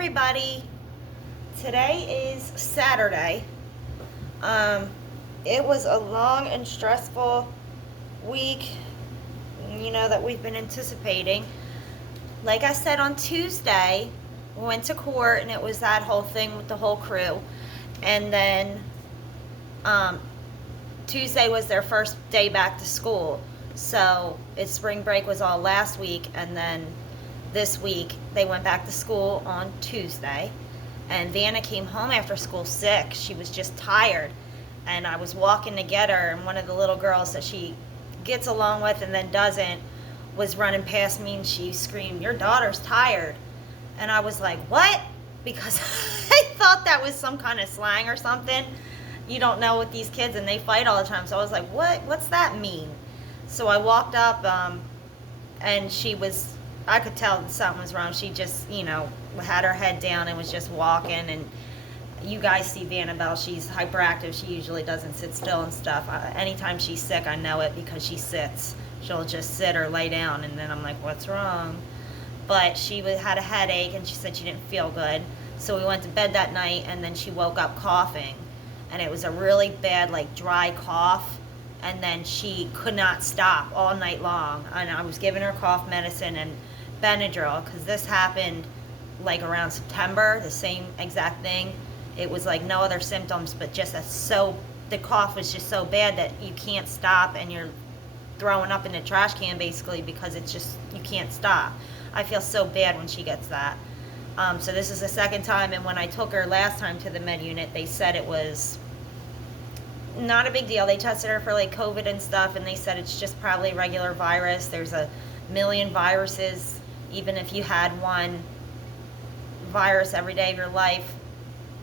everybody. Today is Saturday. It was a long and stressful week, that we've been anticipating. Like I said on Tuesday, we went to court and it was that whole thing with the whole crew. And then Tuesday was their first day back to school. So it's spring break was all last week, and then this week they went back to school on Tuesday. And Vanna came home after school sick. She was just tired. And I was walking to get her, and one of the little girls that she gets along with and then doesn't was running past me, and she screamed, "Your daughter's tired." And I was like, "What?" Because I thought that was some kind of slang or something. You don't know with these kids, and they fight all the time. So I was like, what's that mean? So I walked up, and I could tell something was wrong. She just, had her head down and was just walking. And you guys see Vanna, she's hyperactive. She usually doesn't sit still and stuff. Anytime she's sick, I know it because she sits. She'll just sit or lay down, and then I'm like, "What's wrong?" But she had a headache, and she said she didn't feel good. So we went to bed that night, and then she woke up coughing. And it was a really bad, dry cough. And then she could not stop all night long. And I was giving her cough medicine and Benadryl, because this happened around September, the same exact thing. It was no other symptoms, but just the cough was just so bad that you can't stop, and you're throwing up in the trash can basically, because it's just, you can't stop. I feel so bad when she gets that. So this is the second time, and when I took her last time to the med unit, they said it was not a big deal. They tested her for COVID and stuff, and they said it's just probably regular virus. There's a million viruses. Even if you had one virus every day of your life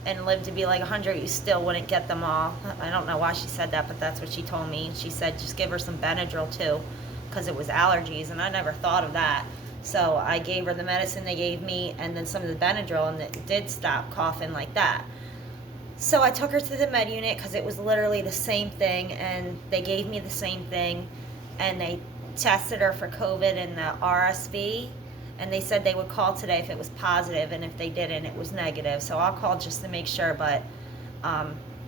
and lived to be 100, you still wouldn't get them all. I don't know why she said that, but that's what she told me. She said just give her some Benadryl too, because it was allergies, and I never thought of that. So I gave her the medicine they gave me, and then some of the Benadryl, and it did stop coughing like that. So I took her to the med unit because it was literally the same thing, and they gave me the same thing, and they tested her for COVID and the RSV, and they said they would call today if it was positive, and if they didn't, it was negative. So I'll call just to make sure, but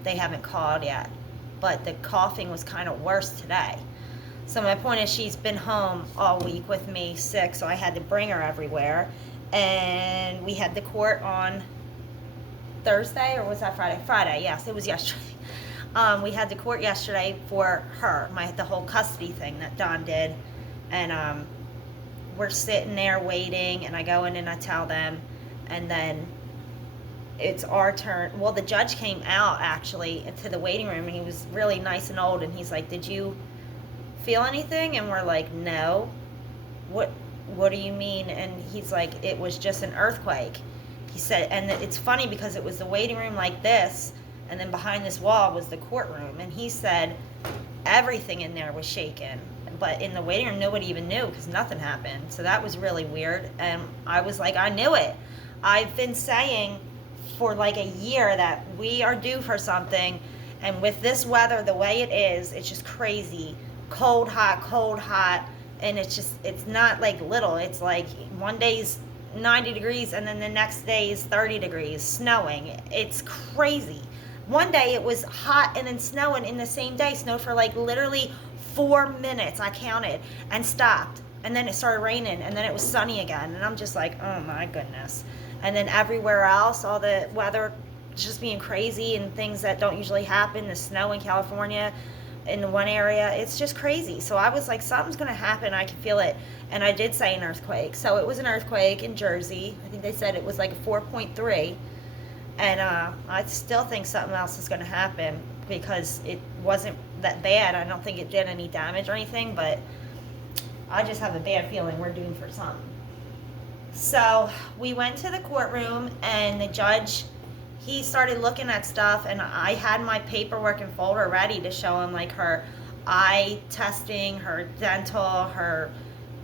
they haven't called yet. But the coughing was kind of worse today. So my point is, she's been home all week with me sick, so I had to bring her everywhere. And we had the court on Thursday, or was that Friday? Friday, yes, it was yesterday. We had the court yesterday for her, the whole custody thing that Don did. And we're sitting there waiting, and I go in and I tell them, and then it's our turn. Well, the judge came out actually into the waiting room, and he was really nice and old, and he's like, "Did you feel anything?" And we're like, "No." What do you mean? And he's like, "It was just an earthquake." He said, and it's funny because it was the waiting room like this, and then behind this wall was the courtroom, and he said everything in there was shaking, but in the waiting room nobody even knew because nothing happened. So that was really weird, and I was like, I knew it. I've been saying for a year that we are due for something, and with this weather the way it is, it's just crazy. Cold, hot, and it's not little. It's one day's 90 degrees, and then the next day is 30 degrees, snowing. It's crazy. One day it was hot and then snowing in the same day. Snowed for literally 4 minutes, I counted, and stopped. And then it started raining, and then it was sunny again. And I'm just like, oh my goodness. And then everywhere else, all the weather just being crazy, and things that don't usually happen. The snow in California, in the one area, it's just crazy. So I was like, something's going to happen. I can feel it. And I did say an earthquake. So it was an earthquake in Jersey. I think they said it was a 4.3. And I still think something else is going to happen, because it wasn't that bad. I don't think it did any damage or anything, but I just have a bad feeling we're due for something. So we went to the courtroom, and the judge, he started looking at stuff, and I had my paperwork and folder ready to show him her eye testing, her dental, her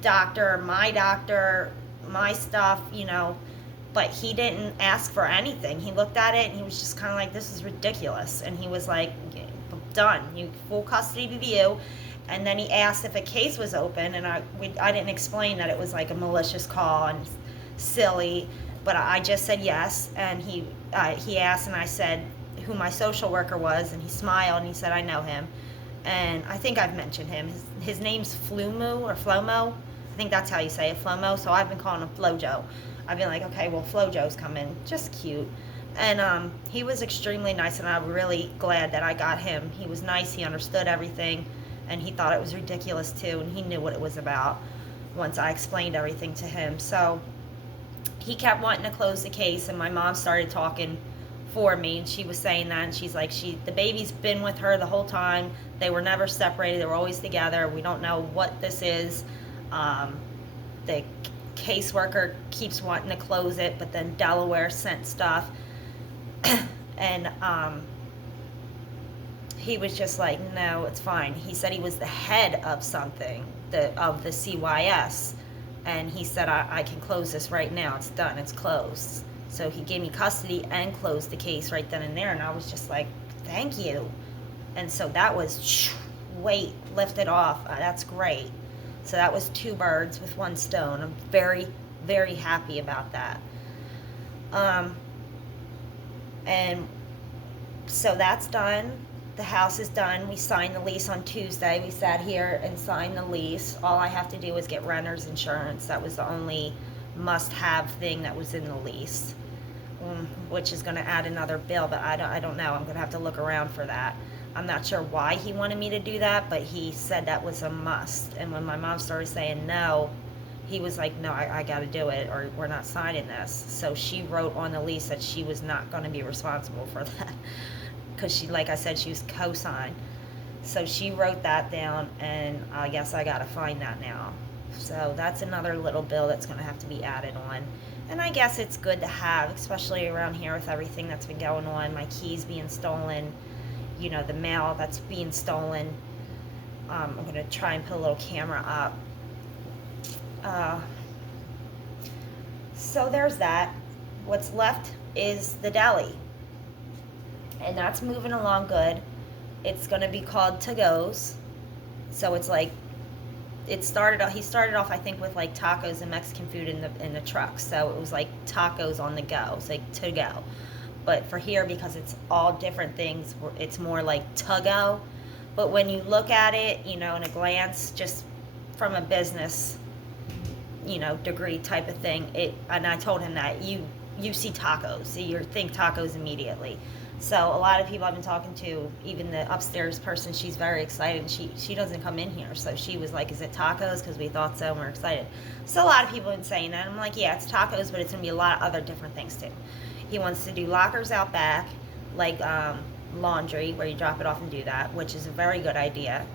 doctor, my stuff, but he didn't ask for anything. He looked at it, and he was just kind of like, this is ridiculous. And he was like, done, you full custody to you. And then he asked if a case was open, and I didn't explain that it was a malicious call and silly. But I just said yes, and he asked, and I said who my social worker was, and he smiled, and he said, I know him. And I think I've mentioned him. His name's Flumo or Flomo. I think that's how you say it, Flomo. So I've been calling him Flojo. I've been like, okay, well, Flojo's coming. Just cute. And he was extremely nice, and I'm really glad that I got him. He was nice. He understood everything, and he thought it was ridiculous, too, and he knew what it was about once I explained everything to him. So he kept wanting to close the case, and my mom started talking for me, and she was saying that, and she's like, the baby's been with her the whole time. They were never separated. They were always together. We don't know what this is. The caseworker keeps wanting to close it, but then Delaware sent stuff. And he was just like, no, it's fine. He said he was the head of something, of the CYS. And he said, I can close this right now. It's done. It's closed. So he gave me custody and closed the case right then and there. And I was just like, thank you. And so that was, weight lifted off. That's great. So that was 2 birds with 1 stone. I'm very, very happy about that. And so that's done. The house is done. We signed the lease on Tuesday. We sat here and signed the lease. All I have to do is get renter's insurance. That was the only must-have thing that was in the lease, which is going to add another bill, but I don't know. I'm going to have to look around for that. I'm not sure why he wanted me to do that, but he said that was a must. And when my mom started saying no, he was like, no, I got to do it, or we're not signing this. So she wrote on the lease that she was not going to be responsible for that, because she, like I said, she was co-signed. So she wrote that down, and I guess I got to find that now. So that's another little bill that's going to have to be added on. And I guess it's good to have, especially around here with everything that's been going on, my keys being stolen, you know, the mail that's being stolen. I'm going to try and put a little camera up. So there's that. What's left is the deli. And that's moving along good. It's going to be called TAGO's. So it's like, he started off, I think, with like tacos and Mexican food in the truck. So it was like tacos on the go. It's like to go. But for here, because it's all different things, it's more like to go. But when you look at it, you know, in a glance, just from a business, you know, degree type of thing, and I told him that you see tacos, so you think tacos immediately. So a lot of people I've been talking to, even the upstairs person, she's very excited, and she doesn't come in here, so she was like, is it tacos? Because we thought so, and we're excited. So a lot of people have been saying that. I'm like, yeah, it's tacos, but it's going to be a lot of other different things too. He wants to do lockers out back, like laundry, where you drop it off and do that, which is a very good idea,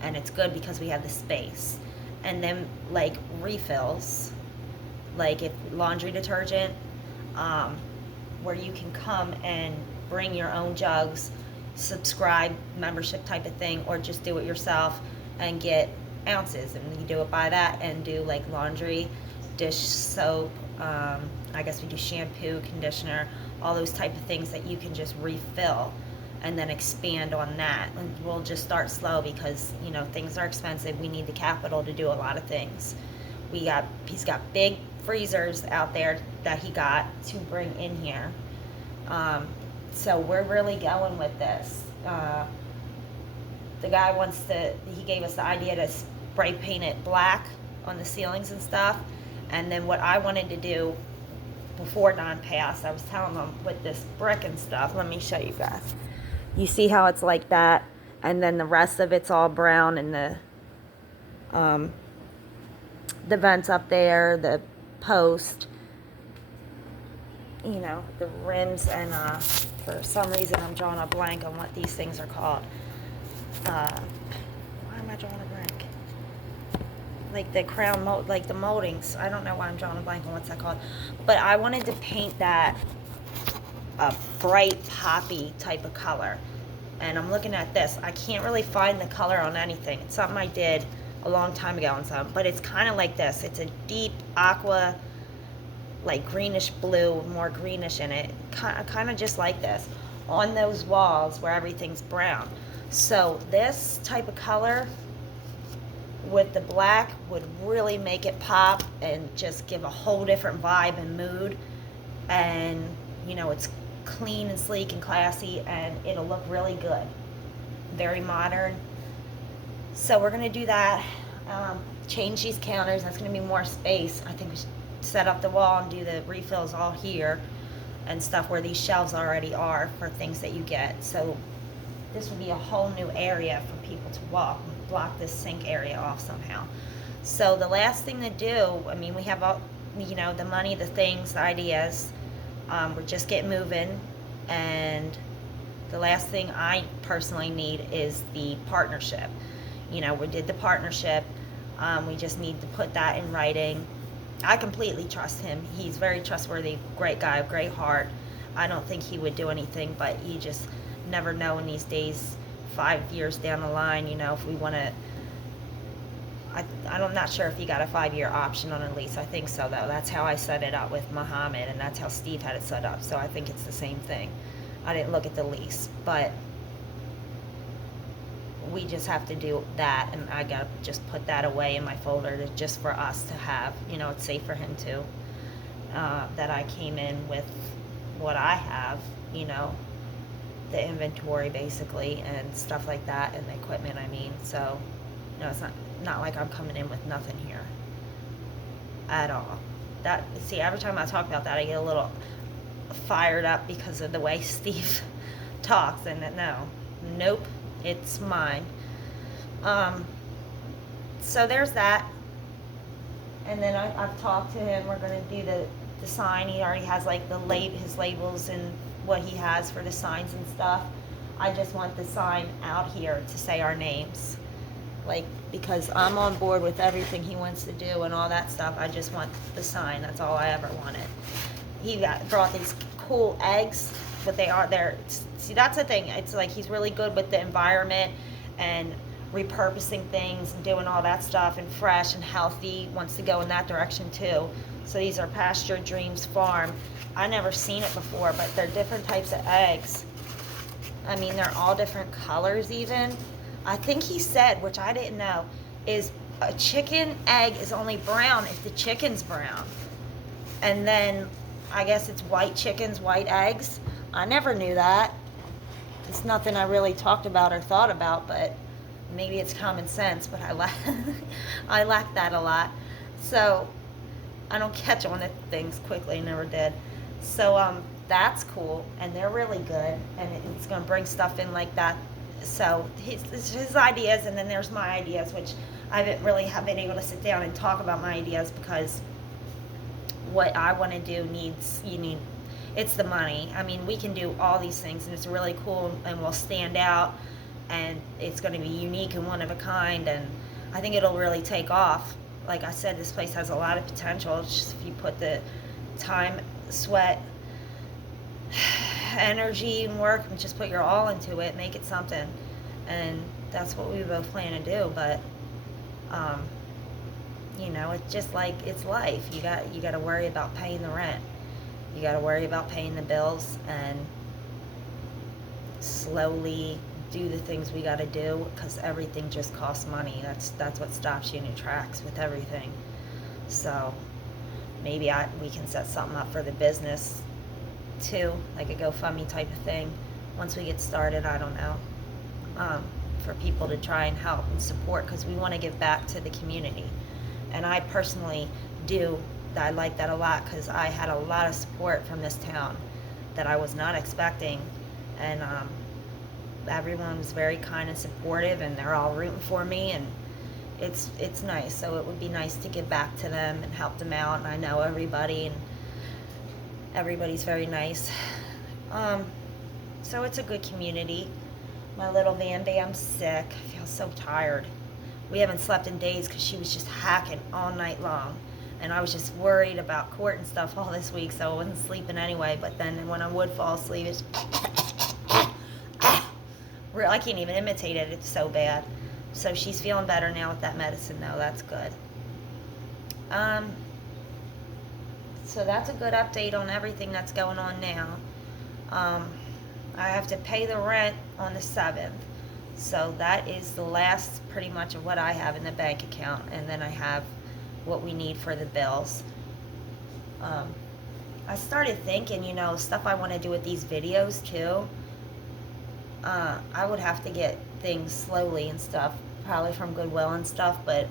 and it's good because we have the space. And then like refills, like if laundry detergent, where you can come and bring your own jugs, subscribe membership type of thing, or just do it yourself and get ounces, and you do it by that, and do like laundry, dish soap, I guess we do shampoo, conditioner, all those type of things that you can just refill and then expand on that. And we'll just start slow because, you know, things are expensive. We need the capital to do a lot of things. He's got big freezers out there that he got to bring in here. So we're really going with this. The guy he gave us the idea to spray paint it black on the ceilings and stuff. And then what I wanted to do before Don passed, I was telling him with this brick and stuff, let me show you guys. You see how it's like that, and then the rest of it's all brown, and the vents up there, the post, you know, the rims, and for some reason I'm drawing a blank on what these things are called. Why am I drawing a blank? Like the crown mold, like the moldings. I don't know why I'm drawing a blank on what's that called. But I wanted to paint that a bright poppy type of color. And I'm looking at this. I can't really find the color on anything. It's something I did a long time ago on some, but it's kind of like this. It's a deep aqua, like greenish blue, more greenish in it. Kind of just like this on those walls where everything's brown. So this type of color with the black would really make it pop and just give a whole different vibe and mood. and it's clean and sleek and classy, and it'll look really good, very modern. So we're going to do that. Change these counters. That's going to be more space. I think we should set up the wall and do the refills all here and stuff where these shelves already are for things that you get. So this would be a whole new area for people to walk, block this sink area off somehow. So the last thing to do, I mean, we have all, the money, the things, the ideas. We're just getting moving, and the last thing I personally need is the partnership. We did the partnership. We just need to put that in writing. I completely trust him. He's very trustworthy, great guy, great heart. I don't think he would do anything, but you just never know in these days, 5 years down the line, if we want to. I'm not sure if he got a 5-year option on a lease. I think so, though. That's how I set it up with Muhammad, and that's how Steve had it set up. So I think it's the same thing. I didn't look at the lease, but we just have to do that, and I got to just put that away in my folder just for us to have. It's safe for him too. That I came in with what I have, the inventory basically and stuff like that, and the equipment. I mean, so it's not like I'm coming in with nothing here at all. Every time I talk about that, I get a little fired up because of the way Steve talks, and nope, it's mine. So there's that. And then I've talked to him. We're going to do the sign. He already has like his labels and what he has for the signs and stuff. I just want the sign out here to say our names, because I'm on board with everything he wants to do and all that stuff. I just want the sign. That's all I ever wanted. He brought these cool eggs, but they're see, that's the thing. It's like he's really good with the environment and repurposing things and doing all that stuff, and fresh and healthy, wants to go in that direction too. So these are Pasture Dreams Farm. I never seen it before, but they're different types of eggs. I mean, they're all different colors even. I think he said, which I didn't know, is a chicken egg is only brown if the chicken's brown. And then I guess it's white chickens, white eggs. I never knew that. It's nothing I really talked about or thought about, but maybe it's common sense, but I lack that a lot. So I don't catch on to things quickly, never did. So that's cool, and they're really good, and it's going to bring stuff in like that. So his ideas, and then there's my ideas, which I haven't really been able to sit down and talk about my ideas, because what I want to do it's the money. I mean, we can do all these things, and it's really cool, and we'll stand out, and it's going to be unique and one of a kind, and I think it'll really take off. Like I said, this place has a lot of potential. It's just if you put the time, sweat, energy, and work, and just put your all into it, make it something. And that's what we both plan to do. But it's just like, it's life. You got to worry about paying the rent. You got to worry about paying the bills, and slowly do the things we got to do, because everything just costs money. That's what stops you in your tracks with everything. So maybe we can set something up for the business too, like a GoFundMe type of thing once we get started. I don't know, for people to try and help and support, because we want to give back to the community, and I personally do. I like that a lot, because I had a lot of support from this town that I was not expecting, and everyone was very kind and supportive, and they're all rooting for me, and it's nice. So it would be nice to give back to them and help them out, and I know everybody, and everybody's very nice. So it's a good community. My little Van Bam's sick. I feel so tired. We haven't slept in days because she was just hacking all night long, and I was just worried about court and stuff all this week, so I wasn't sleeping anyway. But then when I would fall asleep, it's I can't even imitate it. It's so bad. So she's feeling better now with that medicine, though. That's good. So that's a good update on everything that's going on now. I have to pay the rent on the 7th. So that is the last pretty much of what I have in the bank account. And then I have what we need for the bills. I started thinking, stuff I want to do with these videos too. I would have to get things slowly and stuff, probably from Goodwill and stuff, but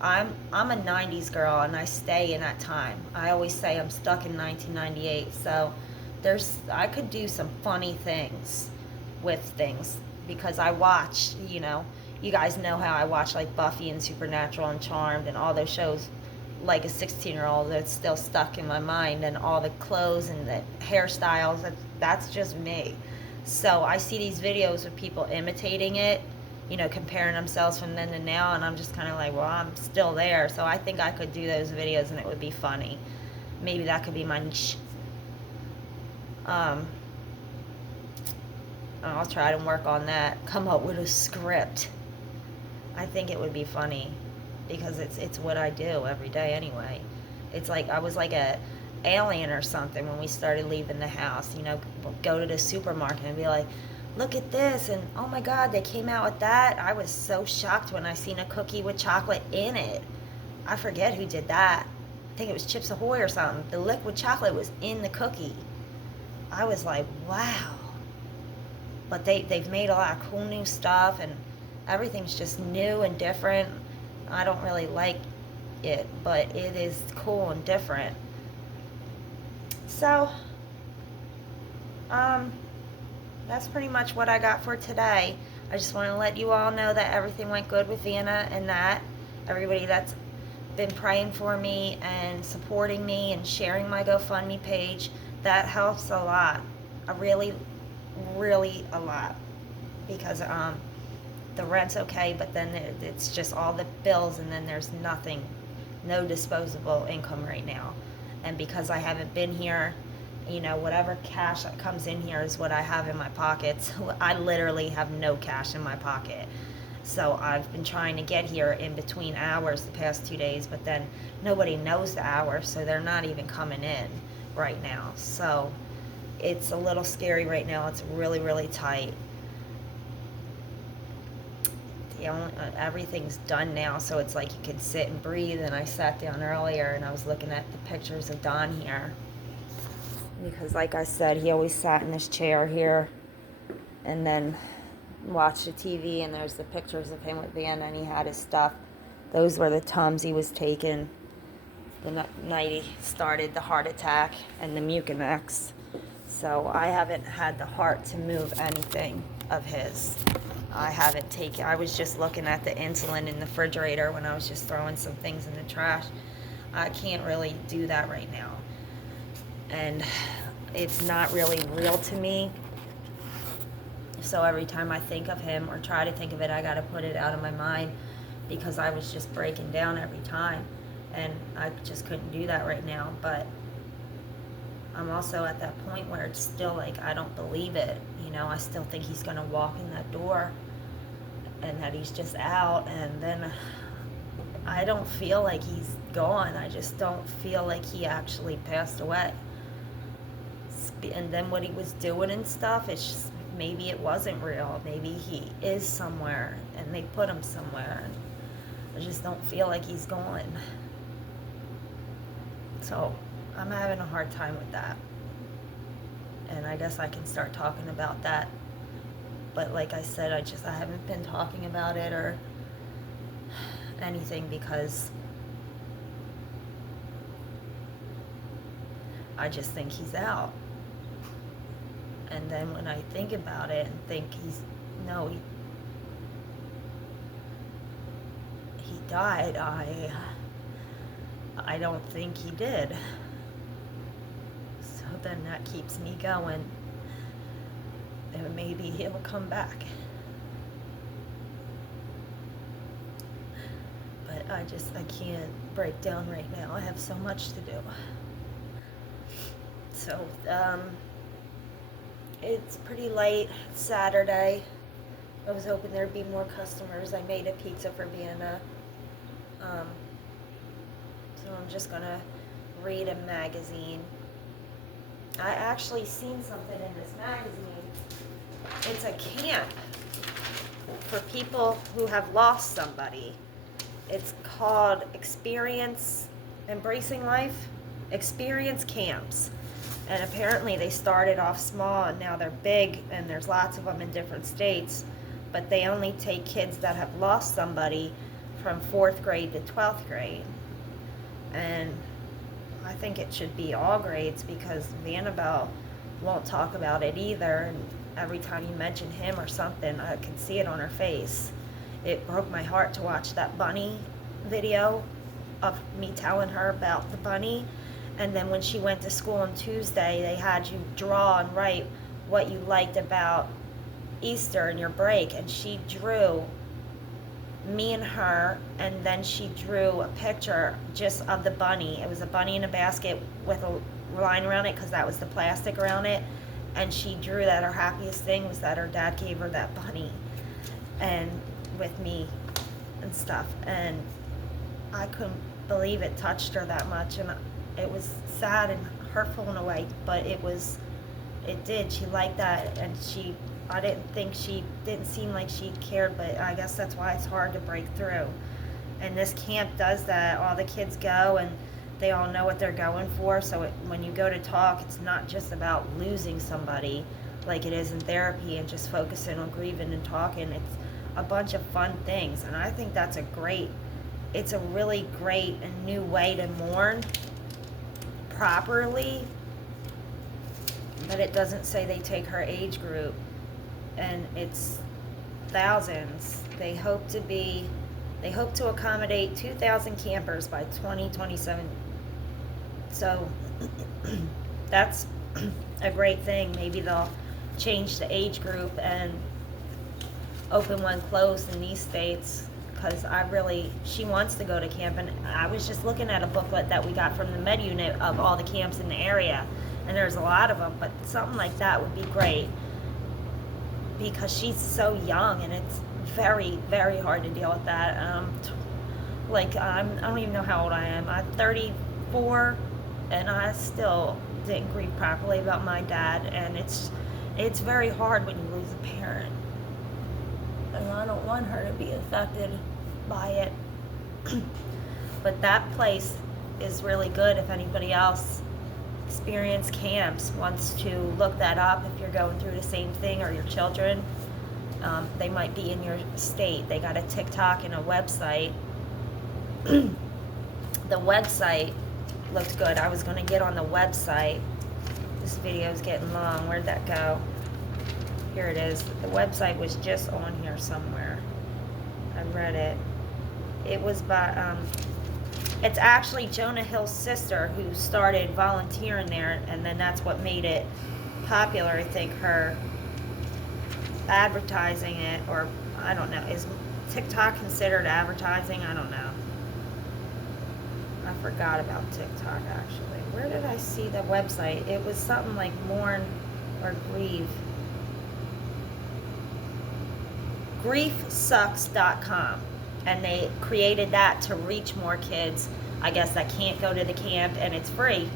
I'm a 90s girl and I stay in that time. I always say I'm stuck in 1998, so I could do some funny things with things because I watch, you guys know how I watch like Buffy and Supernatural and Charmed and all those shows like a 16-year-old. That's still stuck in my mind, and all the clothes and the hairstyles, that's just me. So I see these videos of people imitating it, comparing themselves from then to now, and I'm just kind of like, well, I'm still there. So I think I could do those videos and it would be funny. Maybe that could be my niche. I'll try to work on that, come up with a script. I think it would be funny because it's what I do every day anyway. It's like I was like a alien or something when we started leaving the house. Go to the supermarket and be like, look at this, and oh my god, they came out with that. I was so shocked when I seen a cookie with chocolate in it. I forget who did that. I think it was Chips Ahoy or something. The liquid chocolate was in the cookie. I was like, wow. But they've made a lot of cool new stuff, and everything's just new and different. I don't really like it, but it is cool and different. So, that's pretty much what I got for today. I just want to let you all know that everything went good with Vanna, and that everybody that's been praying for me and supporting me and sharing my GoFundMe page, that helps a lot. I really, really a lot. Because the rent's okay, but then it's just all the bills, and then there's nothing, no disposable income right now. And because I haven't been here, whatever cash that comes in here is what I have in my pockets. I literally have no cash in my pocket. So I've been trying to get here in between hours the past 2 days, but then nobody knows the hours, so they're not even coming in right now. So it's a little scary right now. It's really, really tight. Everything's done now, so it's like you can sit and breathe. And I sat down earlier and I was looking at the pictures of Don here, because like I said, he always sat in this chair here and then watched the TV, and there's the pictures of him with Vanna, and he had his stuff. Those were the Tums he was taking the night he started the heart attack and the Mucinex. So I haven't had the heart to move anything of his. I was just looking at the insulin in the refrigerator when I was just throwing some things in the trash. I can't really do that right now. And it's not really real to me. So every time I think of him or try to think of it, I got to put it out of my mind, because I was just breaking down every time. And I just couldn't do that right now. But I'm also at that point where it's still like I don't believe it. I still think he's going to walk in that door and that he's just out, and then I don't feel like he's gone. I just don't feel like he actually passed away. And then what he was doing and stuff, it's just, maybe it wasn't real. Maybe he is somewhere and they put him somewhere, and I just don't feel like he's gone. So I'm having a hard time with that. And I guess I can start talking about that. But like I said, I haven't been talking about it or anything, because I just think he's out. And then when I think about it and think he died, I don't think he did. So then that keeps me going, and maybe he'll come back. But I can't break down right now. I have so much to do. So, it's pretty late. It's Saturday. I was hoping there'd be more customers. I made a pizza for Vienna. So I'm just gonna read a magazine. I actually seen something in this magazine. It's a camp for people who have lost somebody. It's called Embracing Life, Experience Camps. And apparently they started off small and now they're big, and there's lots of them in different states. But they only take kids that have lost somebody from 4th grade to 12th grade. And I think it should be all grades, because Vanabelle won't talk about it either. And every time you mention him or something, I can see it on her face. It broke my heart to watch that bunny video of me telling her about the bunny. And then when she went to school on Tuesday, they had you draw and write what you liked about Easter in your break. And she drew me and her, and then she drew a picture just of the bunny. It was a bunny in a basket with a line around it, because that was the plastic around it. And she drew that her happiest thing was that her dad gave her that bunny, and with me and stuff. And I couldn't believe it touched her that much, and it was sad and hurtful in a way, but it did. She liked that, and I didn't seem like she cared, but I guess that's why it's hard to break through. And this camp does that. All the kids go, and they all know what they're going for. So when you go to talk, it's not just about losing somebody like it is in therapy and just focusing on grieving and talking. It's a bunch of fun things. And I think that's it's a really great and new way to mourn properly. But it doesn't say they take her age group. And it's thousands. They hope to accommodate 2,000 campers by 2027. So that's a great thing. Maybe they'll change the age group and open one closed in these states, because she wants to go to camp. And I was just looking at a booklet that we got from the med unit of all the camps in the area, and there's a lot of them, but something like that would be great, because she's so young, and it's very, very hard to deal with that. I don't even know how old I am. I'm 34, and I still didn't grieve properly about my dad, and it's very hard when you lose a parent, and I don't want her to be affected by it. But that place is really good. If anybody else Experience Camps wants to look that up, if you're going through the same thing, or your children, they might be in your state. They got a TikTok and a website. The website looked good. I was going to get on the website. This video is getting long. Where'd that go? Here it is. The website was just on here somewhere. I read it. It was by it's actually Jonah Hill's sister who started volunteering there, and then that's what made it popular. I think her advertising it, or I don't know. Is TikTok considered advertising? I don't know. I forgot about TikTok, actually. Where did I see the website? It was something like Mourn or Grieve. Griefsucks.com. And they created that to reach more kids, I guess, that can't go to the camp, and it's free,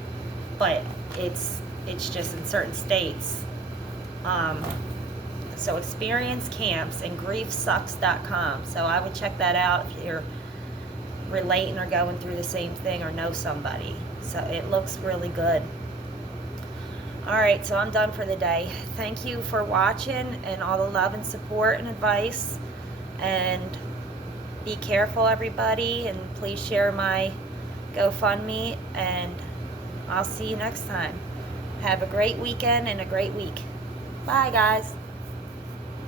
but it's just in certain states. So Experience Camps and griefsucks.com. So I would check that out if you're relating or going through the same thing or know somebody. So it looks really good. Alright, so I'm done for the day. Thank you for watching, and all the love and support and advice. And be careful, everybody, and please share my GoFundMe, and I'll see you next time. Have a great weekend and a great week. Bye, guys.